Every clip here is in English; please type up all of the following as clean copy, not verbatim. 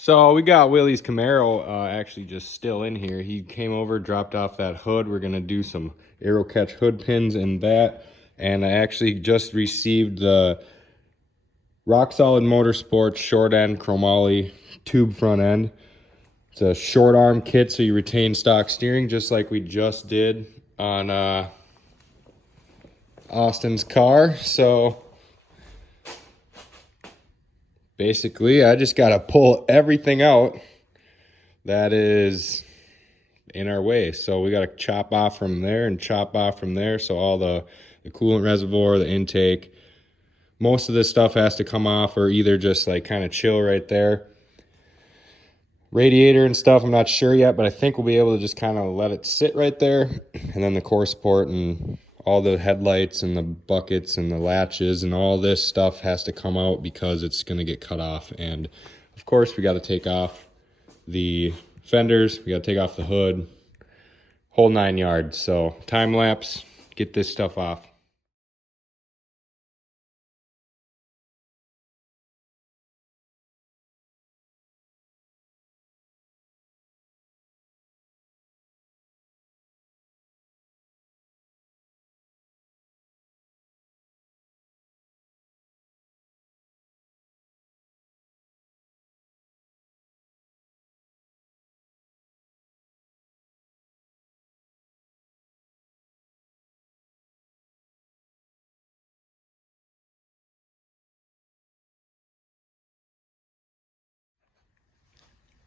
So we got Willie's Camaro actually just still in here. He came over, dropped off that hood. We're gonna do some Aero catch hood pins in that. And I actually just received the Rock Solid Motorsports short end chromoly tube front end. It's a short arm kit, so you retain stock steering just like we just did on Austin's car. So basically, I just gotta pull everything out that is in our way. So we got to chop off from there and chop off from there. So all the coolant reservoir, the intake, most of this stuff has to come off or either just like kind of chill right there. Radiator and stuff, I'm not sure yet, but I think we'll be able to just kind of let it sit right there. And then the core support and all the headlights and the buckets and the latches and all this stuff has to come out because it's going to get cut off. And of course, we got to take off the fenders, we got to take off the hood, whole 9 yards. So time lapse, get this stuff off.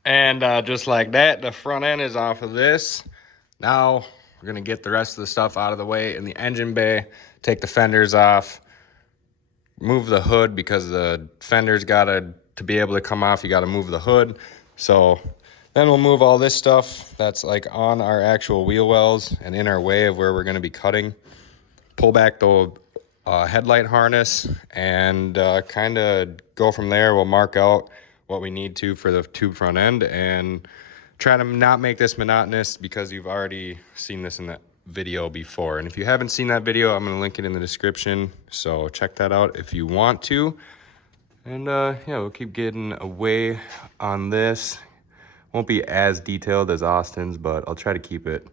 And just like that, the front end is off of this. Now we're gonna get the rest of the stuff out of the way in the engine bay, take the fenders off, move the hood because the fenders to be able to come off, you gotta move the hood. So then we'll move all this stuff that's like on our actual wheel wells and in our way of where we're gonna be cutting. Pull back the headlight harness and kind of go from there. We'll mark out what we need to for the tube front end and try to not make this monotonous because you've already seen this in that video before. And if you haven't seen that video, I'm going to link it in the description. So check that out if you want to. And yeah, we'll keep getting away on this. Won't be as detailed as Austin's, but I'll try to keep it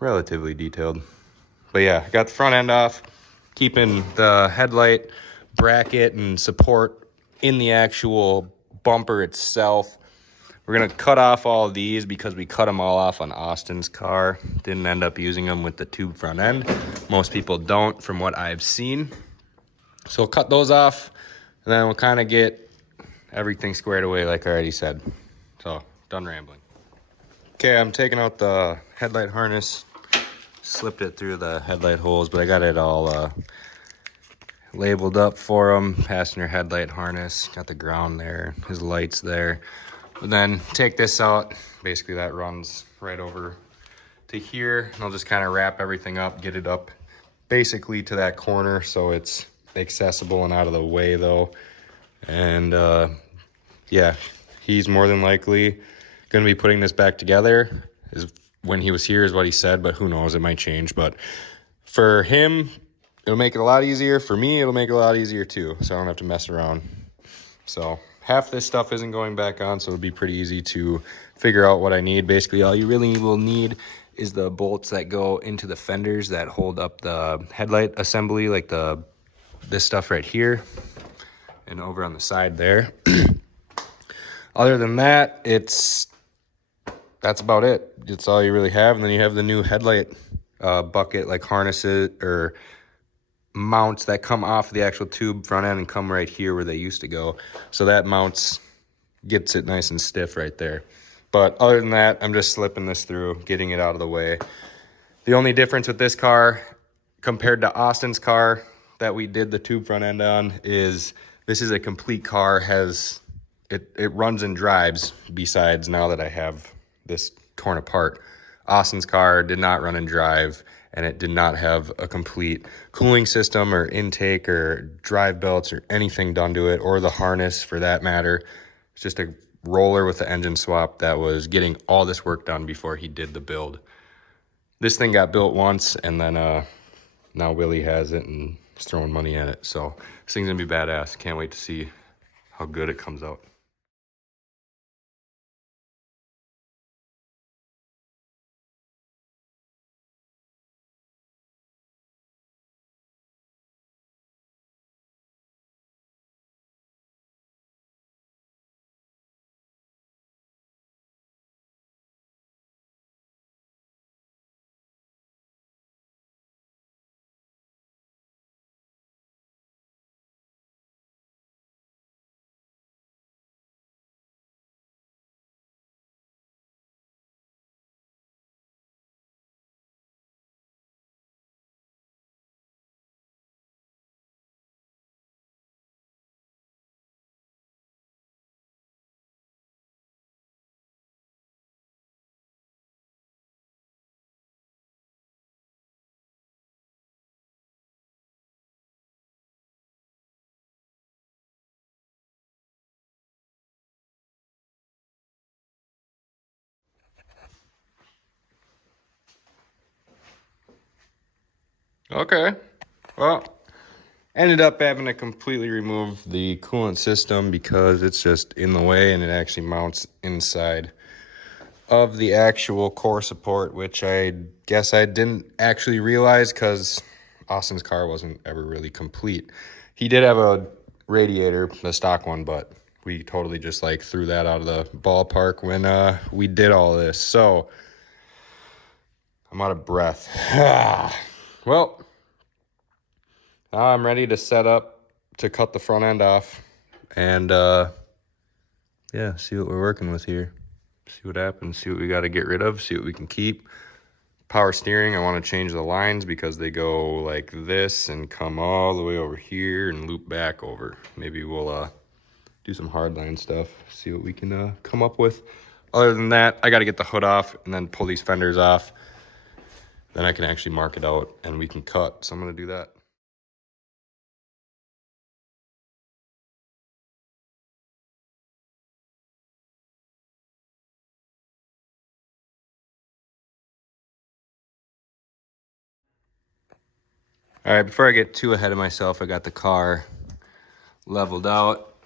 relatively detailed. But yeah, I got the front end off, keeping the headlight bracket and support in the actual bumper itself. We're gonna cut off all of these because we cut them all off on Austin's car. Didn't end up using them with the tube front end. Most people don't from what I've seen. So we'll cut those off and then we'll kind of get everything squared away like I already said. So done rambling. Okay, I'm taking out the headlight harness. Slipped it through the headlight holes, but I got it all labeled up for him. Passenger headlight harness, got the ground there, his lights there. But then take this out. Basically that runs right over to here. And I'll just kind of wrap everything up, get it up basically to that corner so it's accessible and out of the way though. And yeah, he's more than likely gonna be putting this back together. When he was here is what he said, but who knows, it might change. But for him, it'll make it a lot easier. For me, it'll make it a lot easier too, so I don't have to mess around. So half this stuff isn't going back on, so it'll be pretty easy to figure out what I need. Basically, all you really will need is the bolts that go into the fenders that hold up the headlight assembly, like this stuff right here and over on the side there. Other than that, that's about it. It's all you really have. And then you have the new headlight bucket, like harnesses or mounts that come off the actual tube front end and come right here where they used to go. So that gets it nice and stiff right there. But other than that, I'm just slipping this through, getting it out of the way. The only difference with this car compared to Austin's car that we did the tube front end on is this is a complete car. It runs and drives besides now that I have this torn apart. Austin's car did not run and drive, and it did not have a complete cooling system or intake or drive belts or anything done to it, or the harness for that matter. It's just a roller with the engine swap that was getting all this work done before he did the build. This thing got built once, and then now Willie has it and is throwing money at it. So this thing's gonna be badass. Can't wait to see how good it comes out. Okay. Well, ended up having to completely remove the coolant system because it's just in the way, and it actually mounts inside of the actual core support, which I guess I didn't actually realize because Austin's car wasn't ever really complete. He did have a radiator, the stock one, but we totally just like threw that out of the ballpark when we did all this. So I'm out of breath. Well, now I'm ready to set up to cut the front end off and yeah, see what we're working with here. See what happens, see what we got to get rid of, see what we can keep. Power steering, I want to change the lines because they go like this and come all the way over here and loop back over. Maybe we'll do some hardline stuff, see what we can come up with. Other than that, I got to get the hood off and then pull these fenders off. Then I can actually mark it out and we can cut. So I'm going to do that. All right, before I get too ahead of myself, I got the car leveled out.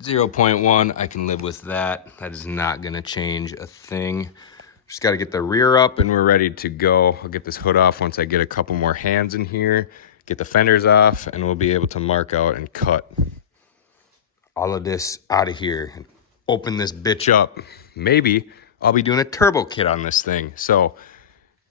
0.1, I can live with that. That is not gonna change a thing. Just gotta get the rear up and we're ready to go. I'll get this hood off once I get a couple more hands in here, get the fenders off, and we'll be able to mark out and cut all of this out of here and open this bitch up. Maybe I'll be doing a turbo kit on this thing. So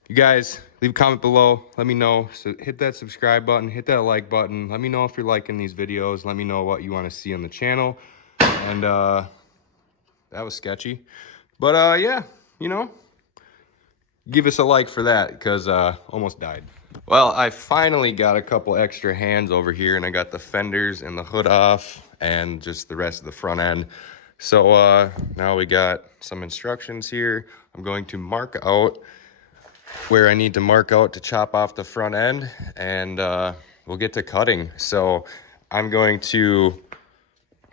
you guys, leave a comment below. Let me know. So hit that subscribe button, hit that like button. Let me know if you're liking these videos. Let me know what you want to see on the channel. And that was sketchy. But yeah, you know, give us a like for that because almost died. Well, I finally got a couple extra hands over here and I got the fenders and the hood off and just the rest of the front end. So now we got some instructions here. I'm going to mark out where I need to mark out to chop off the front end, and we'll get to cutting. So I'm going to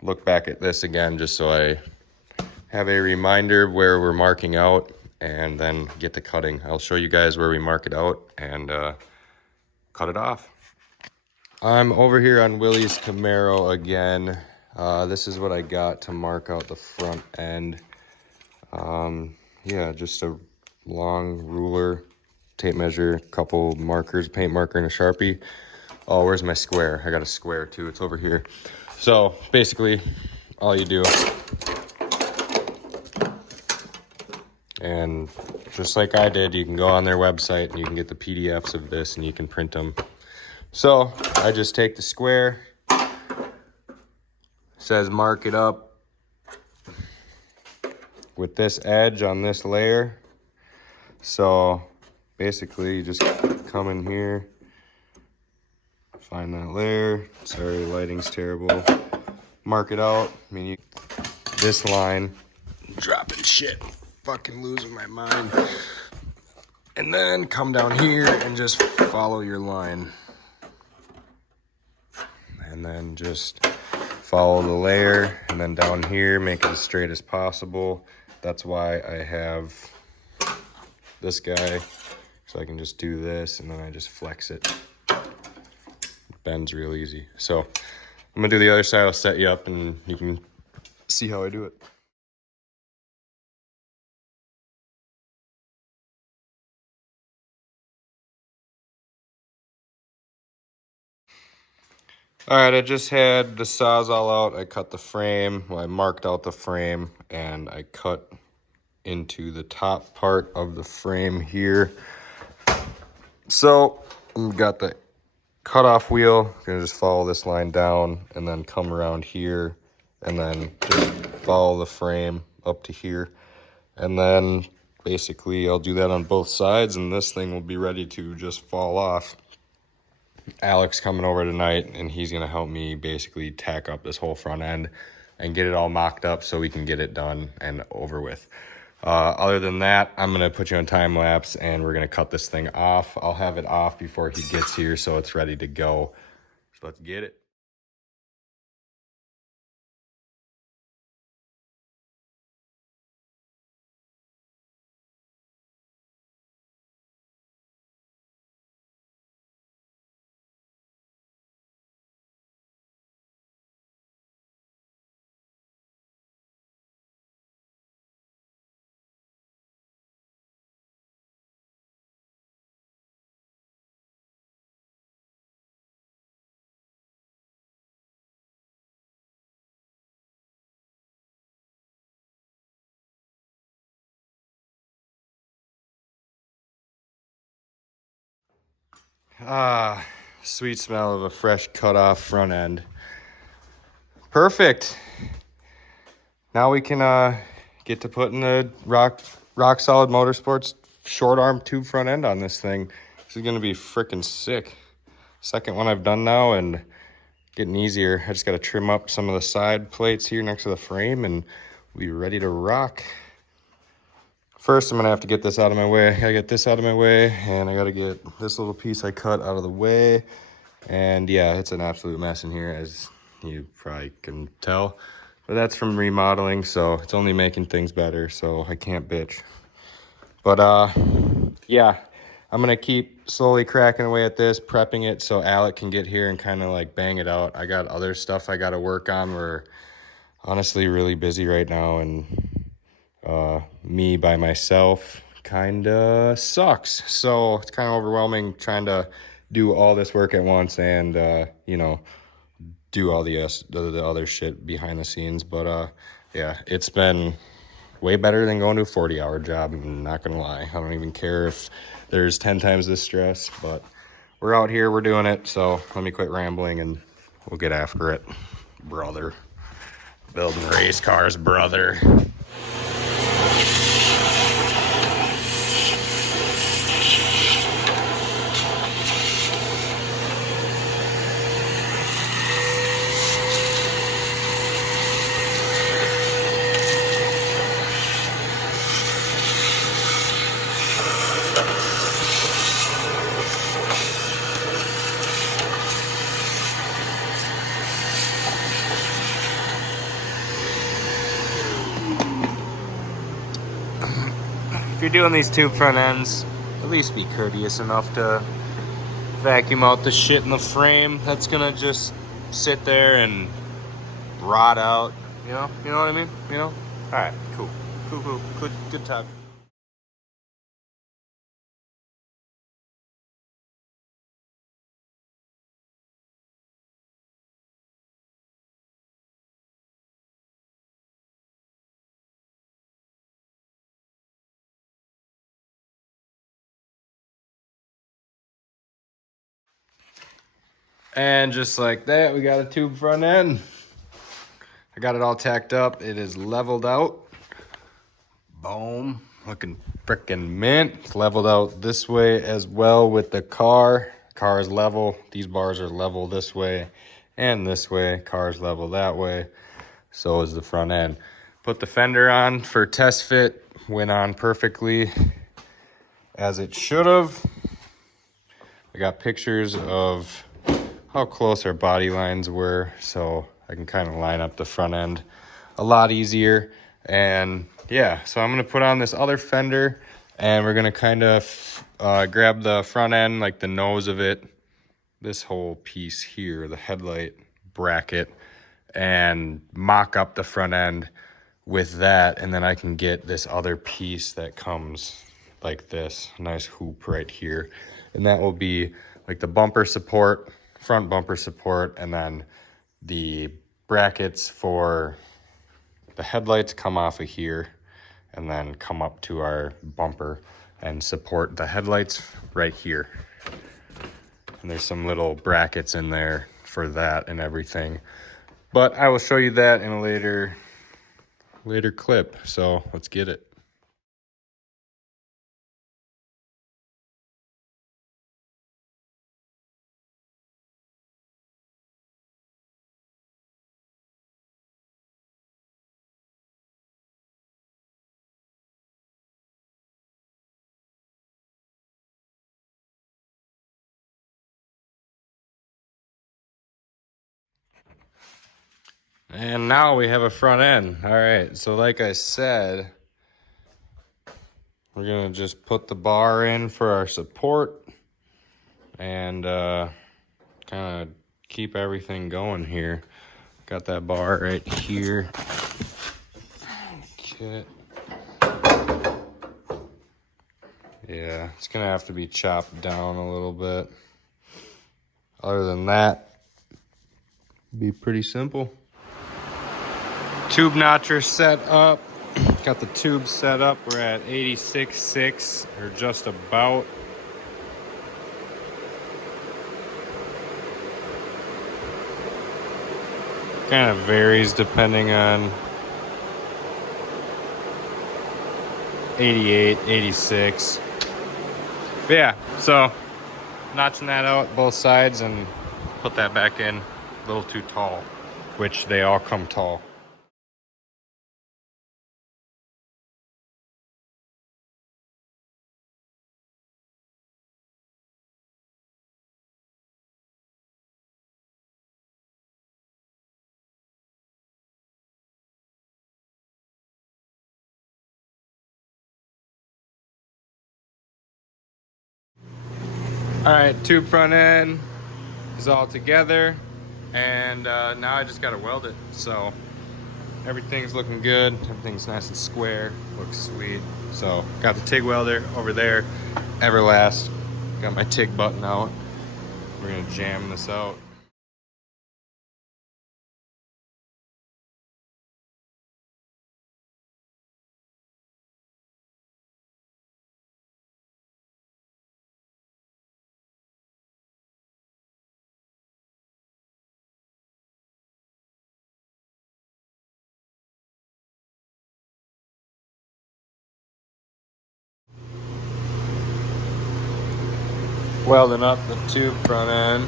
look back at this again just so I have a reminder of where we're marking out and then get to cutting. I'll show you guys where we mark it out and cut it off. I'm over here on Willie's Camaro again. This is what I got to mark out the front end. Yeah, just a long ruler, tape measure, couple markers, paint marker and a Sharpie. Oh, where's my square? I got a square too, it's over here. So basically all you do, and just like I did, you can go on their website and you can get the PDFs of this and you can print them. So I just take the square, it says mark it up with this edge on this layer. So basically you just come in here, find that layer. Sorry, lighting's terrible. Mark it out. I mean, this line, dropping shit, fucking losing my mind. And then come down here and just follow your line. And then just follow the layer. And then down here, make it as straight as possible. That's why I have this guy. So I can just do this and then I just flex it. Bends real easy. So I'm gonna do the other side. I'll set you up and you can see how I do it. All right, I just had the Sawzall out. I cut the frame. Well, I marked out the frame and I cut into the top part of the frame here. So I've got the cutoff wheel. I'm gonna just follow this line down and then come around here and then just follow the frame up to here. And then basically I'll do that on both sides and this thing will be ready to just fall off. Alex coming over tonight and he's gonna help me basically tack up this whole front end and get it all mocked up so we can get it done and over with. Other than that, I'm gonna put you on time lapse and we're gonna cut this thing off. I'll have it off before he gets here so it's ready to go. So let's get it. Ah, sweet smell of a fresh cut off front end. Perfect. Now we can get to putting the rock solid motorsports short arm tube front end on this thing. This is gonna be freaking sick. Second one I've done now and getting easier. I just gotta trim up some of the side plates here next to the frame and we'll be ready to rock. First, I'm gonna have to get this out of my way. I gotta get this out of my way, and I gotta get this little piece I cut out of the way. And yeah, it's an absolute mess in here, as you probably can tell. But that's from remodeling, so it's only making things better, so I can't bitch. But yeah, I'm gonna keep slowly cracking away at this, prepping it so Alec can get here and kind of like bang it out. I got other stuff I gotta work on. We're honestly really busy right now, and me by myself kinda sucks. So it's kind of overwhelming trying to do all this work at once and you know, do all the other shit behind the scenes. But yeah, it's been way better than going to a 40-hour job. I'm not gonna lie. I don't even care if there's 10 times this stress, but we're out here, we're doing it. So let me quit rambling and we'll get after it, brother. Building race cars, brother. If you're doing these tube front ends, at least be courteous enough to vacuum out the shit in the frame that's gonna just sit there and rot out. You know what I mean? You know? All right, cool, good talk. And just like that, we got a tube front end. I got it all tacked up. It is leveled out. Boom. Looking frickin' mint. It's leveled out this way as well with the car. Car is level. These bars are level this way and this way. Car is level that way. So is the front end. Put the fender on for test fit. Went on perfectly as it should have. I got pictures of how close our body lines were, so I can kind of line up the front end a lot easier. And yeah, so I'm gonna put on this other fender and we're gonna kind of grab the front end, like the nose of it, this whole piece here, the headlight bracket, and mock up the front end with that. And then I can get this other piece that comes like this, nice hoop right here. And that will be like the bumper support, front bumper support, and then the brackets for the headlights come off of here and then come up to our bumper and support the headlights right here. And there's some little brackets in there for that and everything. But I will show you that in a later clip. So let's get it. And now we have a front end. All right, so like I said, we're gonna just put the bar in for our support and kind of keep everything going here. Got that bar right here. Okay. Yeah, it's gonna have to be chopped down a little bit. Other than that, it'd be pretty simple. Tube notcher set up. Got the tube set up. We're at 86.6 or just about. Kind of varies depending on 88, 86. But yeah, so notching that out both sides and put that back in. A little too tall, which they all come tall. All right, tube front end is all together, and now I just gotta weld it. So everything's looking good. Everything's nice and square. Looks sweet. So got the TIG welder over there, Everlast. Got my TIG button out. We're gonna jam this out. Welding up the tube front end.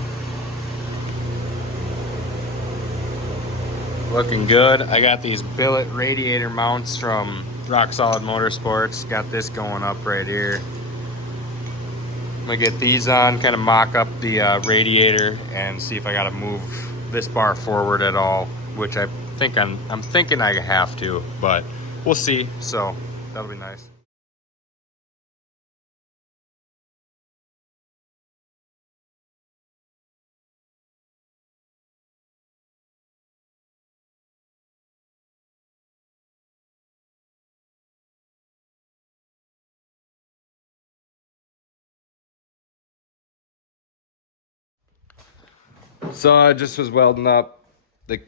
Looking good. I got these billet radiator mounts from Rock Solid Motorsports. Got this going up right here. I'm gonna get these on, kind of mock up the radiator and see if I gotta move this bar forward at all, which I'm thinking I have to, but we'll see. So that'll be nice. So I just was welding up the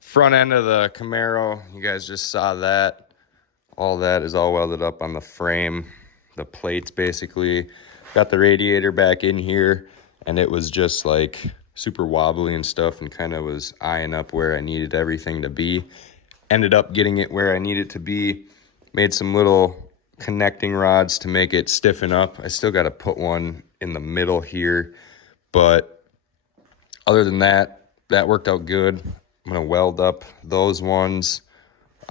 front end of the Camaro. You guys just saw that. All that is all welded up on the frame, the plates basically. Got the radiator back in here, and it was just like super wobbly and stuff, and kind of was eyeing up where I needed everything to be. Ended up getting it where I need it to be. Made some little connecting rods to make it stiffen up. I still got to put one in the middle here, but other than that, that worked out good. I'm gonna weld up those ones.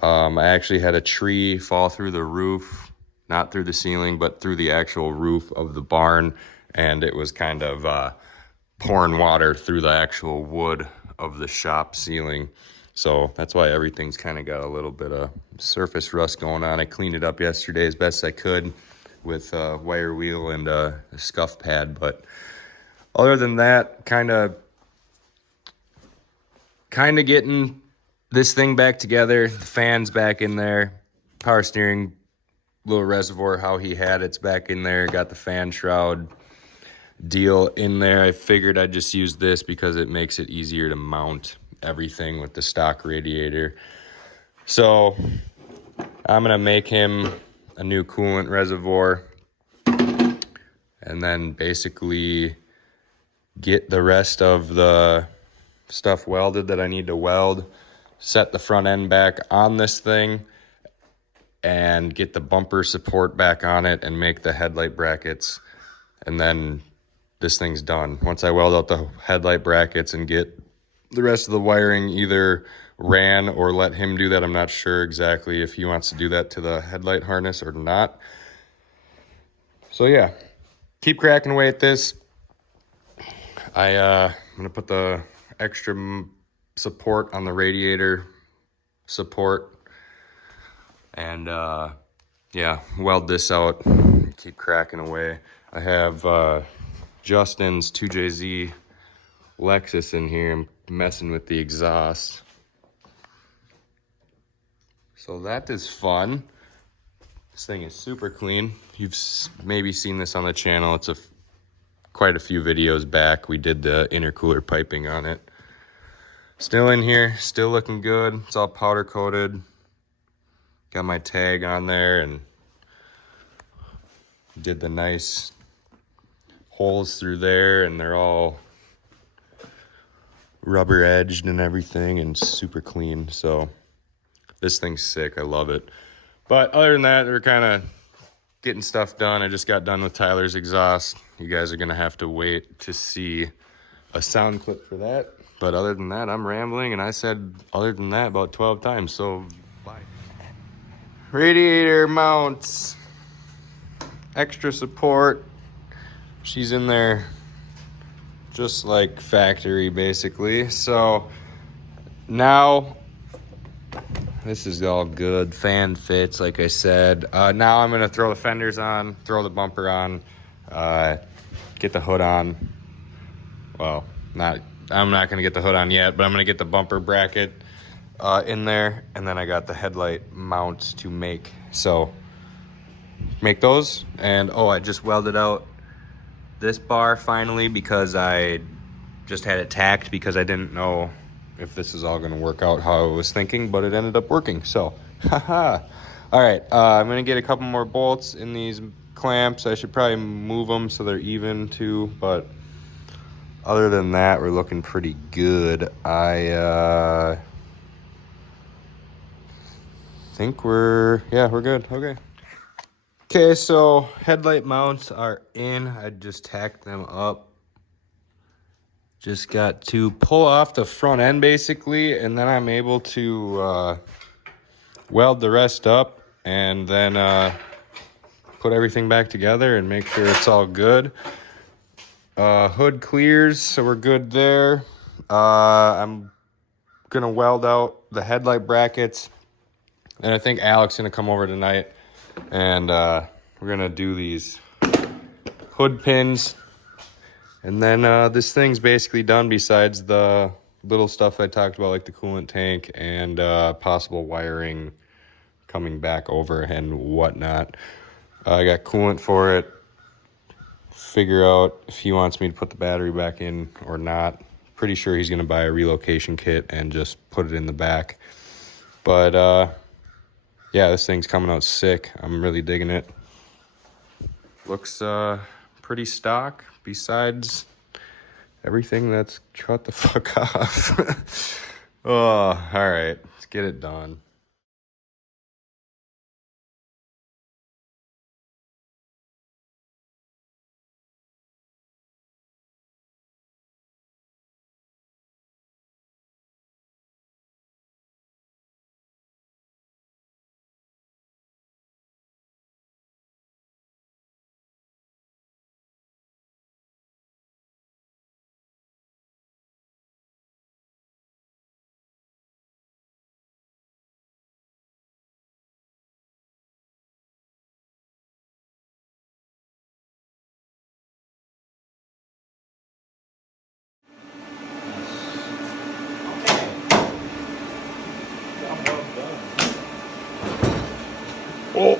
I actually had a tree fall through the roof, not through the ceiling, but through the actual roof of the barn, and it was kind of pouring water through the actual wood of the shop ceiling. So that's why everything's kind of got a little bit of surface rust going on. I cleaned it up yesterday as best I could with a wire wheel and a scuff pad, but other than that, kind of getting this thing back together. The fan's back in there. Power steering, little reservoir, how he had it's back in there. Got the fan shroud deal in there. I figured I'd just use this because it makes it easier to mount everything with the stock radiator. So I'm gonna make him a new coolant reservoir and then basically get the rest of the stuff welded that I need to weld, set the front end back on this thing, and get the bumper support back on it and make the headlight brackets, and then this thing's done. Once I weld out the headlight brackets and get the rest of the wiring either ran or let him do that, I'm not sure exactly if he wants to do that to the headlight harness or not. So yeah, keep cracking away at this. I'm gonna put the extra support on the radiator support, and yeah, weld this out, keep cracking away. I have Justin's 2JZ Lexus in here. I'm messing with the exhaust, so that is fun. This thing is super clean. You've maybe seen this on the channel. It's quite a few videos back. We did the intercooler piping on it. Still in here, still looking good. It's all powder coated. Got my tag on there and did the nice holes through there, and they're all rubber edged and everything and super clean. So this thing's sick. I love it. But other than that, they're kind of getting stuff done. I just got done with Tyler's exhaust. You guys are going to have to wait to see a sound clip for that. But other than that, I'm rambling, and I said other than that about 12 times, so bye. Radiator mounts. Extra support. She's in there just like factory, basically. So now this is all good. Fan fits, like I said. Now I'm gonna throw the fenders on, throw the bumper on, get the hood on. Well, I'm not gonna get the hood on yet, but I'm gonna get the bumper bracket in there, and then I got the headlight mounts to make. So make those, and oh, I just welded out this bar finally because I just had it tacked because I didn't know if this is all gonna work out how I was thinking, but it ended up working. So, haha. All right, I'm gonna get a couple more bolts in these clamps. I should probably move them so they're even too, but other than that, we're looking pretty good. I think we're good. Okay, so headlight mounts are in. I just tacked them up. Just got to pull off the front end basically, and then I'm able to weld the rest up and then put everything back together and make sure it's all good. Hood clears, so we're good there. I'm gonna weld out the headlight brackets, and I think Alec's gonna come over tonight, and we're gonna do these hood pins, and then this thing's basically done besides the little stuff I talked about, like the coolant tank and possible wiring coming back over and whatnot. I got coolant for it. Figure out if he wants me to put the battery back in or not. Pretty sure he's gonna buy a relocation kit and just put it in the back. But yeah, this thing's coming out sick. I'm really digging it. Looks pretty stock besides everything that's shut the fuck off. Oh, all right, let's get it done. Oh.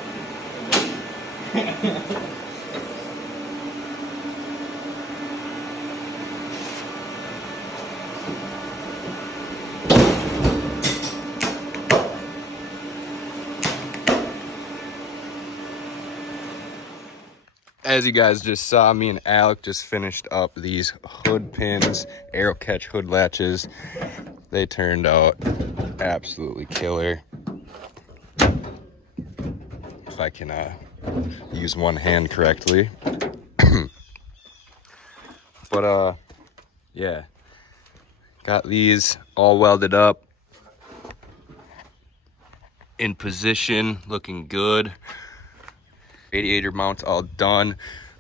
As you guys just saw, me and Alec just finished up these hood pins, Aero catch hood latches. They turned out absolutely killer. If I can use one hand correctly. But yeah, got these all welded up in position, looking good. Radiator mounts all done,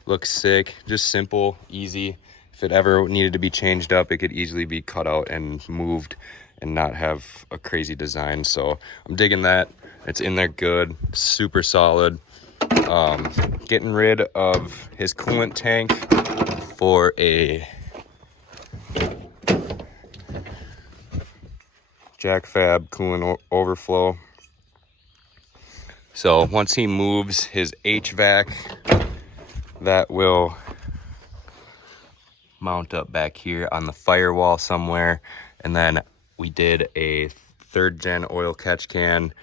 looks sick, just simple, easy. If it ever needed to be changed up, it could easily be cut out and moved and not have a crazy design. So I'm digging that. It's in there good, super solid. Getting rid of his coolant tank for a Jack Fab coolant overflow. So once he moves his HVAC, that will mount up back here on the firewall somewhere. And then we did a 3rd gen oil catch can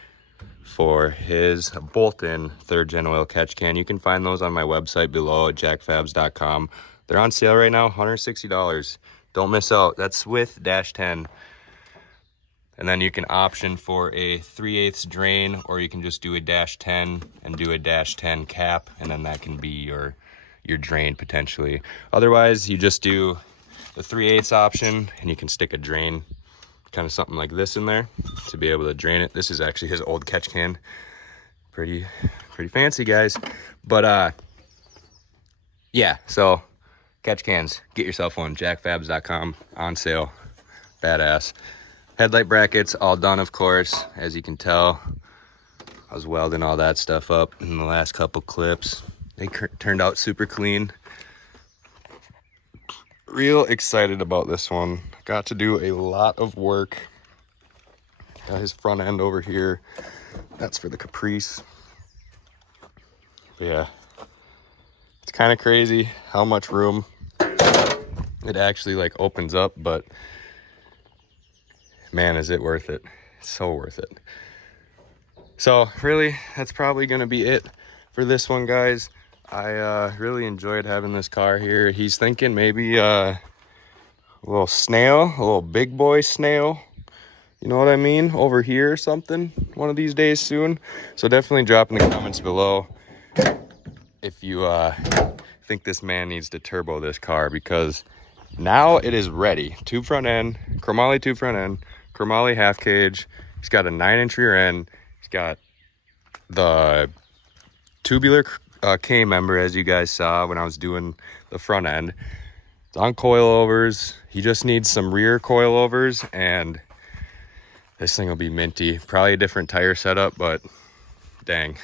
for his bolt-in 3rd gen oil catch can. You can find those on my website below at jackfabs.com. They're on sale right now, $160. Don't miss out. That's with dash 10. And then you can option for a 3/8 drain, or you can just do a dash 10 and do a dash 10 cap, and then that can be your drain potentially. Otherwise, you just do the 3/8 option, and you can stick a drain, kind of something like this in there to be able to drain it. This is actually his old catch can. Pretty fancy, guys. But yeah, so catch cans, get yourself one. jackfabs.com, on sale. Badass. Headlight brackets all done, of course. As you can tell, I was welding all that stuff up in the last couple clips. They turned out super clean. Real excited about this one. Got to do a lot of work. Got his front end over here. That's for the Caprice. But yeah, it's kind of crazy how much room it actually like opens up, but man, is it worth it. It's so worth it. So really, that's probably gonna be it for this one, guys. I really enjoyed having this car here. He's thinking maybe a little snail, a little big boy snail, you know what I mean, over here or something one of these days soon. So definitely drop in the comments below if you think this man needs to turbo this car, because now it is ready. Tube front end, Chromoly tube front end, Chromoly half cage. He's got a 9-inch rear end. He's got the tubular K member, as you guys saw when I was doing the front end. It's on coilovers. He just needs some rear coilovers, and this thing will be minty. Probably a different tire setup, but dang.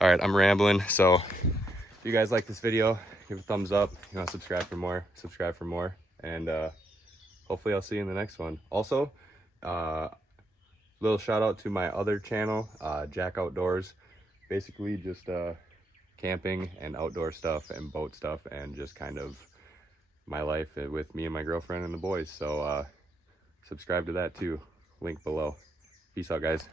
All right, I'm rambling. So if you guys like this video, give it a thumbs up. You want to subscribe for more, subscribe for more. And hopefully I'll see you in the next one. Also, little shout out to my other channel, Jack Outdoors. Basically just camping and outdoor stuff and boat stuff, and just kind of my life with me and my girlfriend and the boys. So subscribe to that too. Link below. Peace out, guys.